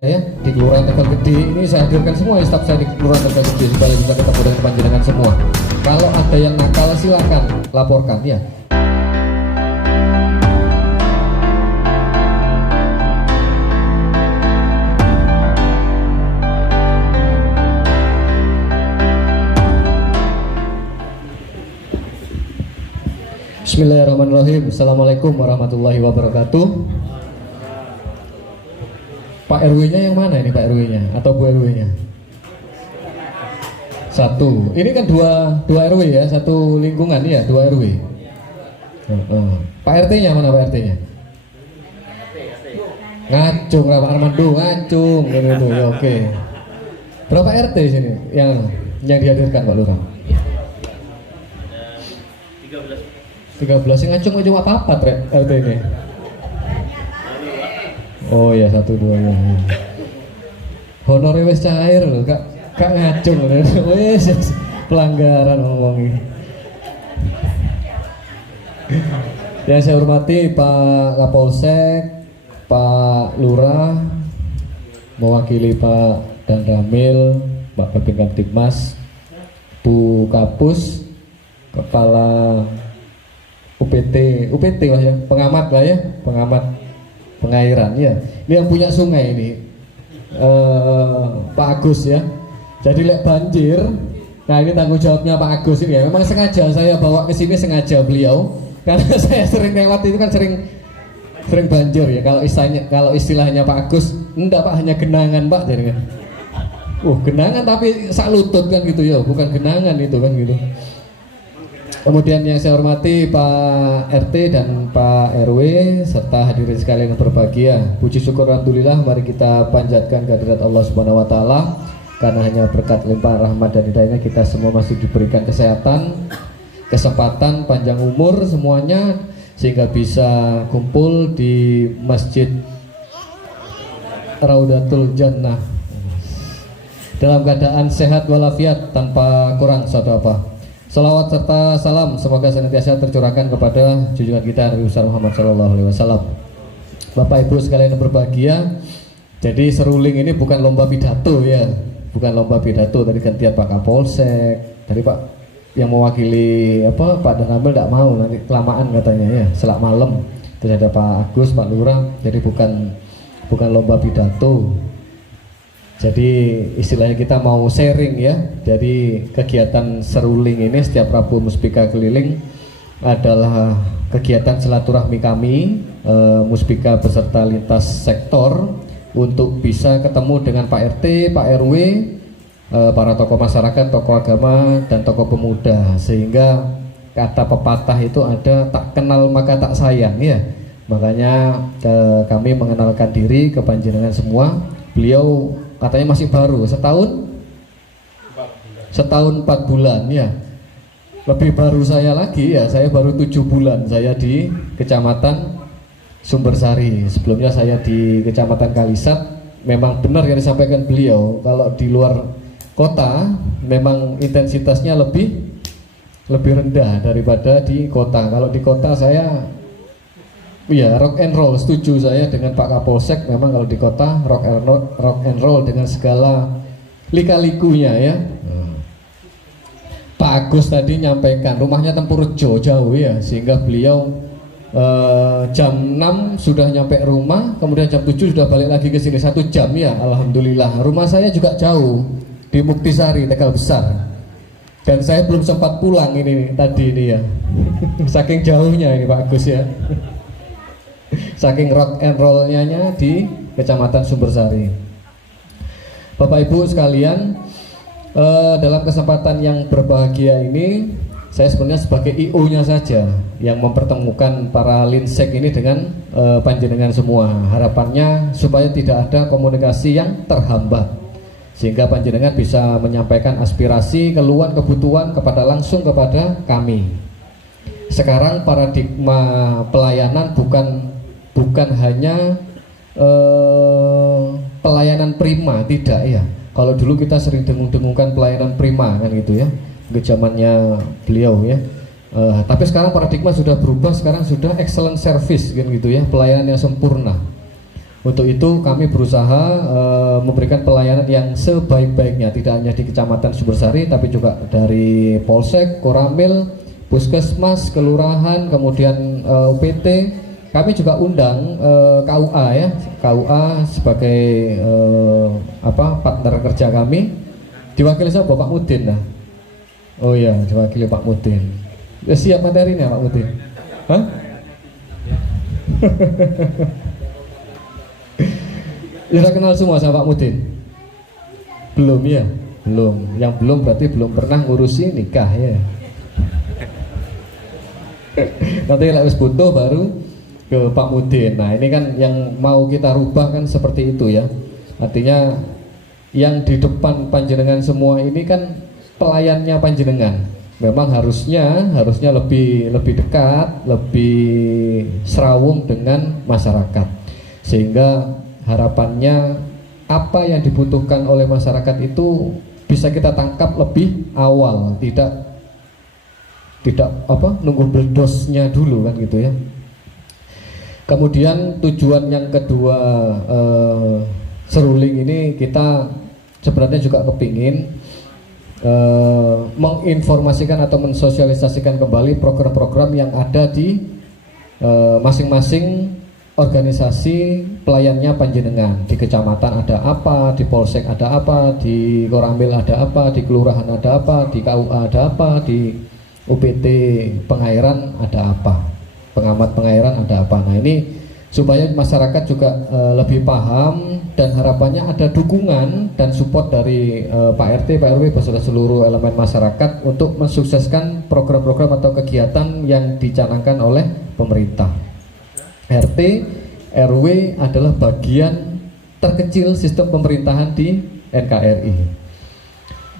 Ya, di Kelurahan Tegal Gede ini saya hadirkan semua staf saya di Kelurahan Tegal Gede supaya bisa ketemu dengan panjenengan semua. Kalau ada yang nakal silakan laporkan ya. Bismillahirrahmanirrahim. Assalamualaikum warahmatullahi wabarakatuh. Pak RW-nya yang mana ini, Pak RW-nya atau Bu RW-nya? Satu. Ini kan dua RW ya, satu lingkungan ya, dua RW. Pak RT-nya mana, Pak RT-nya? Ngacung, Pak Armando, ngacung. Ya, oke. Berapa RT sini yang dihadirkan, Pak Lurah? 13. Yang ngacung cuma apa RT ini? Oh ya, 1, 2 ya. Honornya wis cair loh, kak ngacung wis pelanggaran ngomongin. Yang saya hormati Pak Kapolsek, Pak Lurah, mewakili Pak Dan Ramil, Pak Babin Kamtibmas, Bu Kapus, Kepala UPT lah ya, pengamat lah ya, pengamat pengairan ya. Ini yang punya sungai ini Pak Agus ya. Jadi lek banjir, nah ini tanggung jawabnya Pak Agus ini ya. Memang sengaja saya bawa ke sini, sengaja beliau, karena saya sering lewat itu kan sering banjir ya. Kalau istilahnya Pak Agus, enggak Pak, hanya genangan Pak, jadi kan. Genangan tapi sak lutut kan gitu ya, bukan genangan itu kan gitu. Kemudian yang saya hormati Pak RT dan Pak RW serta hadirin sekalian yang berbahagia. Puji syukur alhamdulillah, mari kita panjatkan kehadirat Allah Subhanahu wa taala, karena hanya berkat limpahan rahmat dan hidayahnya kita semua masih diberikan kesehatan, kesempatan, panjang umur semuanya, sehingga bisa kumpul di Masjid Raudatul Jannah dalam keadaan sehat walafiat tanpa kurang suatu apa. Salawat serta salam semoga senantiasa tercurahkan kepada junjungan kita Nabi besar Muhammad SAW. Bapak Ibu sekalian yang berbahagia, jadi seruling ini bukan lomba pidato ya, bukan lomba pidato. Tadi gantian Pak Kapolsek, tadi Pak yang mewakili Pak Danamel tidak mau, nanti kelamaan katanya ya, selak malam. Terus ada Pak Agus, Pak Lurah, jadi bukan lomba pidato. Jadi istilahnya kita mau sharing ya. Jadi kegiatan seruling ini setiap Rabu Muspika Keliling adalah kegiatan silaturahmi kami Muspika beserta lintas sektor untuk bisa ketemu dengan Pak RT, Pak RW, para tokoh masyarakat, tokoh agama dan tokoh pemuda, sehingga kata pepatah itu ada, tak kenal maka tak sayang ya. Makanya kami mengenalkan diri ke panjenengan semua. Beliau katanya masih baru, setahun 4 bulan ya. Lebih baru saya lagi ya, saya baru 7 bulan saya di Kecamatan Sumbersari. Sebelumnya saya di Kecamatan Kalisat. Memang benar yang disampaikan beliau, kalau di luar kota memang intensitasnya lebih rendah daripada di kota. Kalau di kota saya ya rock and roll, setuju saya dengan Pak Kapolsek. Memang kalau di kota rock and roll dengan segala lika-likunya ya. Pak Agus tadi nyampaikan rumahnya Tempurjo jauh ya, sehingga beliau jam 6 sudah nyampe rumah, kemudian jam 7 sudah balik lagi ke sini 1 jam ya. Alhamdulillah. Rumah saya juga jauh di Muktisari, Tegal Besar. Dan saya belum sempat pulang ini tadi ini ya. Saking jauhnya ini Pak Agus ya. Saking rock and roll-nya di Kecamatan Sumbersari. Bapak Ibu sekalian, dalam kesempatan yang berbahagia ini, saya sebenarnya sebagai IO-nya saja yang mempertemukan para linsek ini dengan panjenengan semua. Harapannya supaya tidak ada komunikasi yang terhambat, sehingga panjenengan bisa menyampaikan aspirasi, keluhan, kebutuhan langsung kepada kami. Sekarang paradigma pelayanan bukan hanya pelayanan prima, tidak ya. Kalau dulu kita sering dengung-dengungkan pelayanan prima kan gitu ya, ke zamannya beliau ya. Tapi sekarang paradigma sudah berubah, sekarang sudah excellent service kan gitu ya, pelayanan yang sempurna. Untuk itu kami berusaha memberikan pelayanan yang sebaik-baiknya, tidak hanya di Kecamatan Sumbersari tapi juga dari Polsek, Koramil, Puskesmas, Kelurahan, kemudian UPT. Kami juga undang KUA ya, KUA sebagai partner kerja kami. Diwakili siapa? Pak Mudin lah. Oh iya, diwakili Pak Mudin. Siap materinya Pak Mudin? Hah? Sudah kenal semua sama Pak Mudin? Belum ya? Belum. Yang belum berarti belum pernah ngurusi nikah ya. Nanti kalau butuh baru ke Pak Mudin. Nah ini kan yang mau kita rubah kan seperti itu ya. Artinya yang di depan panjenengan semua ini kan pelayannya panjenengan. Memang harusnya lebih dekat, lebih serawung dengan masyarakat. Sehingga harapannya apa yang dibutuhkan oleh masyarakat itu bisa kita tangkap lebih awal, tidak nunggu bledosnya dulu kan gitu ya. Kemudian tujuan yang kedua seruling ini kita sebenarnya juga kepingin menginformasikan atau mensosialisasikan kembali program-program yang ada di masing-masing organisasi pelayannya panjenengan. Di kecamatan ada apa, di polsek ada apa, di Koramil ada apa, di kelurahan ada apa, di KUA ada apa, di UPT pengairan ada apa, pengamat pengairan ada apa. Nah ini supaya masyarakat juga lebih paham dan harapannya ada dukungan dan support dari Pak RT, Pak RW beserta seluruh elemen masyarakat untuk mensukseskan program-program atau kegiatan yang dicanangkan oleh pemerintah. RT, RW adalah bagian terkecil sistem pemerintahan di NKRI.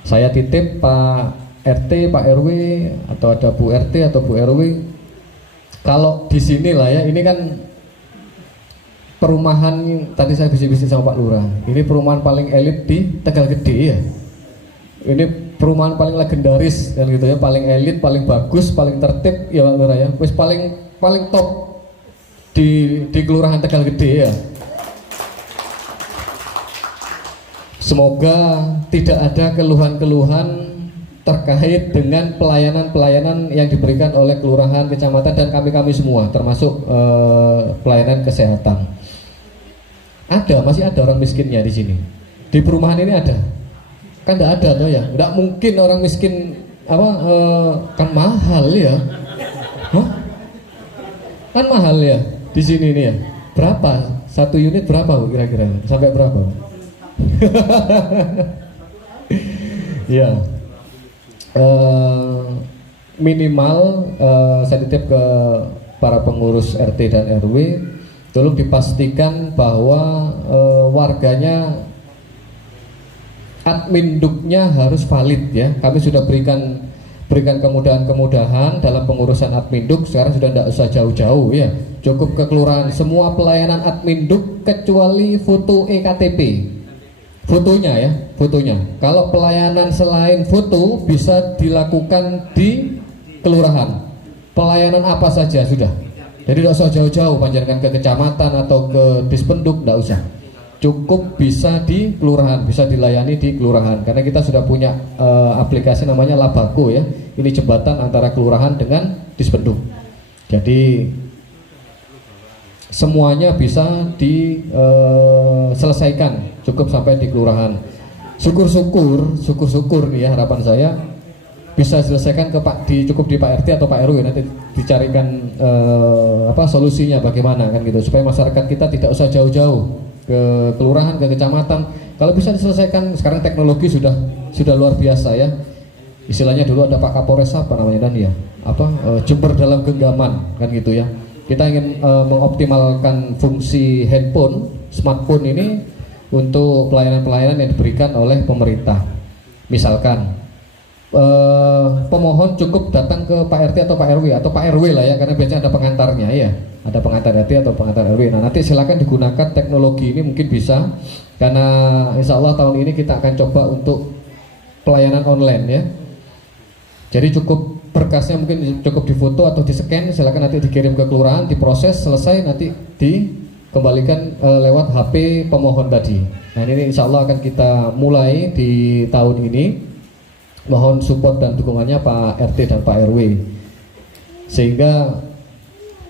Saya titip Pak RT, Pak RW atau ada Bu RT atau Bu RW, kalau di sini lah ya, ini kan perumahan tadi saya bisik-bisik sama Pak Lurah. Ini perumahan paling elit di Tegal Gede ya. Ini perumahan paling legendaris dan gitu ya, paling elit, paling bagus, paling tertib ya Pak Lurah ya. Wis paling top di Kelurahan Tegal Gede ya. Semoga tidak ada keluhan-keluhan terkait dengan pelayanan-pelayanan yang diberikan oleh kelurahan, kecamatan dan kami semua, termasuk pelayanan kesehatan. Masih ada orang miskinnya di sini. Di perumahan ini ada? Kan tidak ada toh ya. Tidak mungkin orang miskin kan mahal ya. Hah? Kan mahal ya di sini nih ya. Berapa? Satu unit berapa Bu kira-kira? Sampai berapa? Ya. Minimal saya titip ke para pengurus RT dan RW, tolong dipastikan bahwa warganya admin duknya harus valid ya. Kami sudah berikan kemudahan-kemudahan dalam pengurusan admin duk. Sekarang sudah tidak usah jauh-jauh ya, cukup ke kelurahan semua pelayanan admin duk kecuali foto EKTP. Fotonya. Kalau pelayanan selain foto bisa dilakukan di kelurahan. Pelayanan apa saja sudah. Jadi tidak usah jauh-jauh panjangkan ke kecamatan atau ke dispenduk, tidak usah. Cukup bisa di kelurahan, bisa dilayani di kelurahan. Karena kita sudah punya aplikasi namanya Labako ya. Ini jembatan antara kelurahan dengan dispenduk. Jadi semuanya bisa diselesaikan, cukup sampai di kelurahan. Syukur-syukur nih ya, harapan saya bisa diselesaikan cukup di Pak RT atau Pak RW, nanti dicarikan solusinya bagaimana kan gitu, supaya masyarakat kita tidak usah jauh-jauh ke kelurahan, ke kecamatan. Kalau bisa diselesaikan, sekarang teknologi sudah luar biasa ya. Istilahnya dulu ada Pak Kapolres apa namanya dan ya, Jember dalam genggaman kan gitu ya. Kita ingin mengoptimalkan fungsi handphone, smartphone ini untuk pelayanan-pelayanan yang diberikan oleh pemerintah. Misalkan pemohon cukup datang ke Pak RT atau Pak RW atau Pak RW lah ya, karena biasanya ada pengantarnya ya, ada pengantar RT atau pengantar RW. Nah nanti silakan digunakan teknologi ini, mungkin bisa, karena insya Allah tahun ini kita akan coba untuk pelayanan online ya. Jadi cukup berkasnya mungkin cukup difoto atau di scan, silakan nanti dikirim ke kelurahan, diproses, selesai nanti kembalikan lewat HP pemohon tadi. Nah ini insya Allah akan kita mulai di tahun ini. Mohon support dan dukungannya Pak RT dan Pak RW sehingga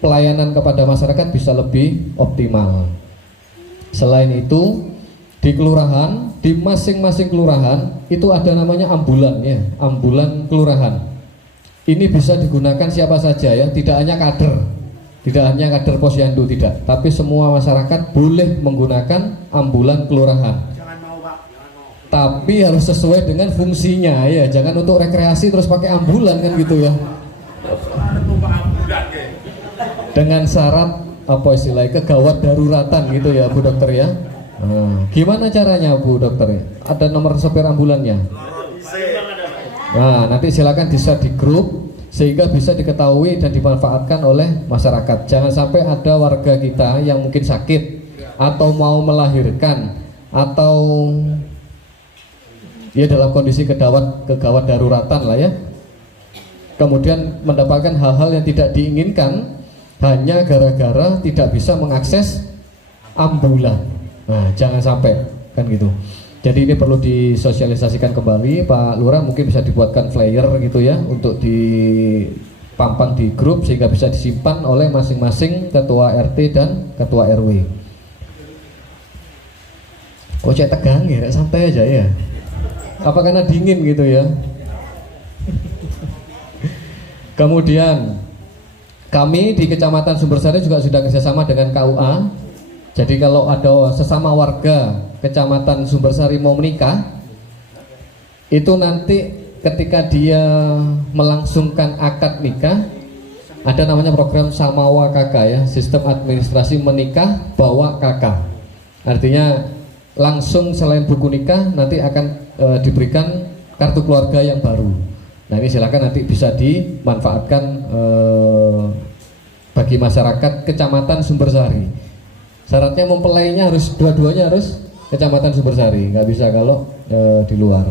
pelayanan kepada masyarakat bisa lebih optimal. Selain itu di kelurahan, di masing-masing kelurahan itu ada namanya ambulan ya, ambulan kelurahan. Ini bisa digunakan siapa saja ya, tidak hanya kader posyandu tidak, tapi semua masyarakat boleh menggunakan ambulan kelurahan. Tapi harus sesuai dengan fungsinya ya, jangan untuk rekreasi terus pakai ambulan kan gitu ya. Dengan syarat apa istilahnya kegawat daruratan gitu ya Bu Dokter ya. Nah, gimana caranya Bu Dokter? Ada nomor sopir ambulannya? Nah nanti silakan di-share di grup sehingga bisa diketahui dan dimanfaatkan oleh masyarakat. Jangan sampai ada warga kita yang mungkin sakit atau mau melahirkan atau ya dalam kondisi kegawat daruratan lah ya, kemudian mendapatkan hal-hal yang tidak diinginkan hanya gara-gara tidak bisa mengakses ambulan. Nah jangan sampai kan gitu. Jadi ini perlu disosialisasikan kembali Pak Lurah, mungkin bisa dibuatkan flyer gitu ya untuk dipampang di grup sehingga bisa disimpan oleh masing-masing ketua RT dan ketua RW. Kok cek tegang ya, santai aja ya. Apa karena dingin gitu ya. Kemudian kami di Kecamatan Sumbersari juga sudah kerjasama dengan KUA. Jadi kalau ada sesama warga Kecamatan Sumbersari mau menikah, itu nanti ketika dia melangsungkan akad nikah, ada namanya program Samawa KK ya, sistem administrasi menikah bawa KK. Artinya langsung selain buku nikah nanti akan diberikan kartu keluarga yang baru. Nah ini silakan nanti bisa dimanfaatkan bagi masyarakat Kecamatan Sumbersari. Syaratnya mempelainya harus dua-duanya harus Kecamatan Sumbersari, nggak bisa kalau di luar.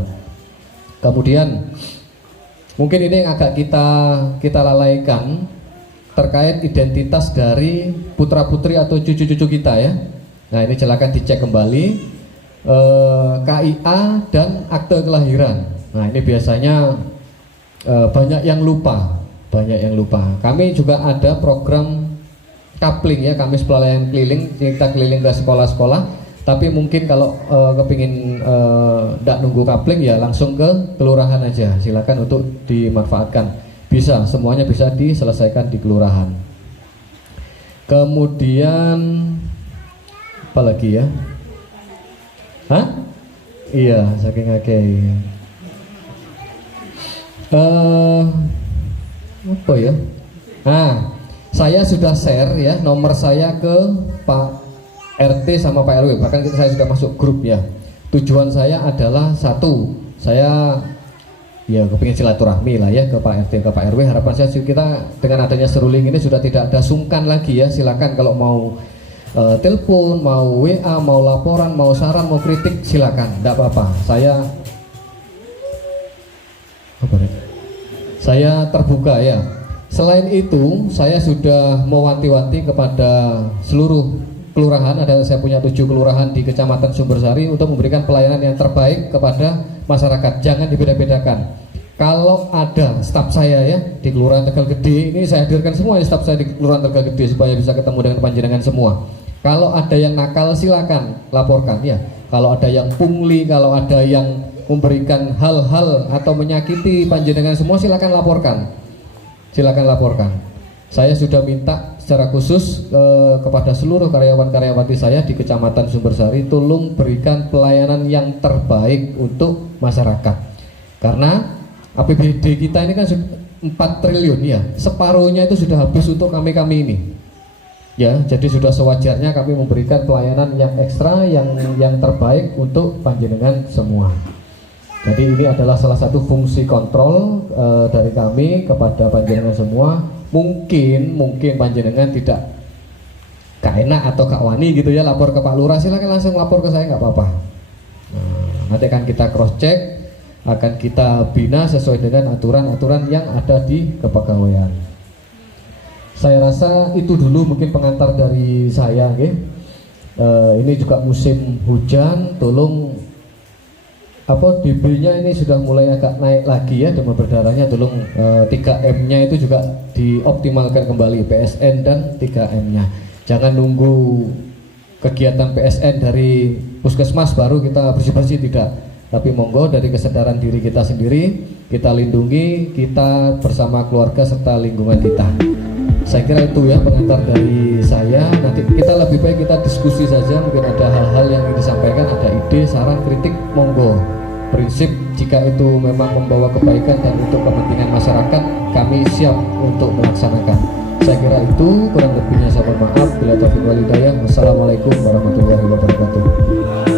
Kemudian mungkin ini yang agak kita lalaikan terkait identitas dari putra putri atau cucu-cucu kita ya. Nah ini silakan dicek kembali KIA dan akte kelahiran. Nah ini biasanya banyak yang lupa. Kami juga ada program kapling ya, kami pelayanan keliling, kita keliling ke sekolah-sekolah. Tapi mungkin kalau kepingin tidak nunggu kapling ya langsung ke kelurahan aja. Silakan untuk dimanfaatkan. Bisa, semuanya bisa diselesaikan di kelurahan. Kemudian apa lagi ya? Hah? Iya, saking akeh. Apa ya? Nah, saya sudah share ya nomor saya ke Pak RT sama Pak RW. Bahkan saya sudah masuk grup ya. Tujuan saya adalah satu, saya ya kepingin silaturahmi lah ya ke Pak RT, ke Pak RW. Harapan saya kita dengan adanya seruling ini sudah tidak ada sungkan lagi ya. Silakan kalau mau telepon, mau WA, mau laporan, mau saran, mau kritik, silakan, tidak apa-apa. Saya terbuka ya. Selain itu, saya sudah mewanti-wanti kepada seluruh kelurahan. Saya punya 7 kelurahan di Kecamatan Sumbersari untuk memberikan pelayanan yang terbaik kepada masyarakat. Jangan dibeda-bedakan. Kalau ada staf saya ya di Kelurahan Tegal Gede, ini saya hadirkan semua staf saya di Kelurahan Tegal Gede supaya bisa ketemu dengan panjenengan semua. Kalau ada yang nakal silakan laporkan ya. Kalau ada yang pungli, kalau ada yang memberikan hal-hal atau menyakiti panjenengan semua, silakan laporkan. Saya sudah minta secara khusus kepada seluruh karyawan-karyawati saya di Kecamatan Sumbersari, tolong berikan pelayanan yang terbaik untuk masyarakat. Karena APBD kita ini kan 4 triliun ya, separuhnya itu sudah habis untuk kami ini. Ya, jadi sudah sewajarnya kami memberikan pelayanan yang ekstra, yang terbaik untuk panjenengan semua. Jadi ini adalah salah satu fungsi kontrol dari kami kepada panjenengan semua. Mungkin panjenengan tidak enak atau gak wani gitu ya lapor ke Pak Lurah, silakan langsung lapor ke saya, nggak apa-apa. Nanti akan kita cross check, akan kita bina sesuai dengan aturan-aturan yang ada di kepegawaian. Saya rasa itu dulu mungkin pengantar dari saya, okay? Ini juga musim hujan, tolong DB-nya ini sudah mulai agak naik lagi ya, demam berdarahnya, tolong 3M-nya itu juga dioptimalkan kembali, PSN dan 3M-nya. Jangan nunggu kegiatan PSN dari puskesmas baru kita bersih-bersih, tidak. Tapi monggo dari kesadaran diri kita sendiri, kita lindungi kita bersama keluarga serta lingkungan kita. Saya kira itu ya pengantar dari saya. Nanti kita lebih baik kita diskusi saja, mungkin ada hal-hal yang ingin disampaikan, ada ide, saran, kritik, monggo. Prinsip jika itu memang membawa kebaikan dan untuk kepentingan masyarakat, kami siap untuk melaksanakan. Saya kira itu, kurang lebihnya saya mohon maaf. Bila taufiq wal hidayah. Wassalamualaikum warahmatullahi wabarakatuh.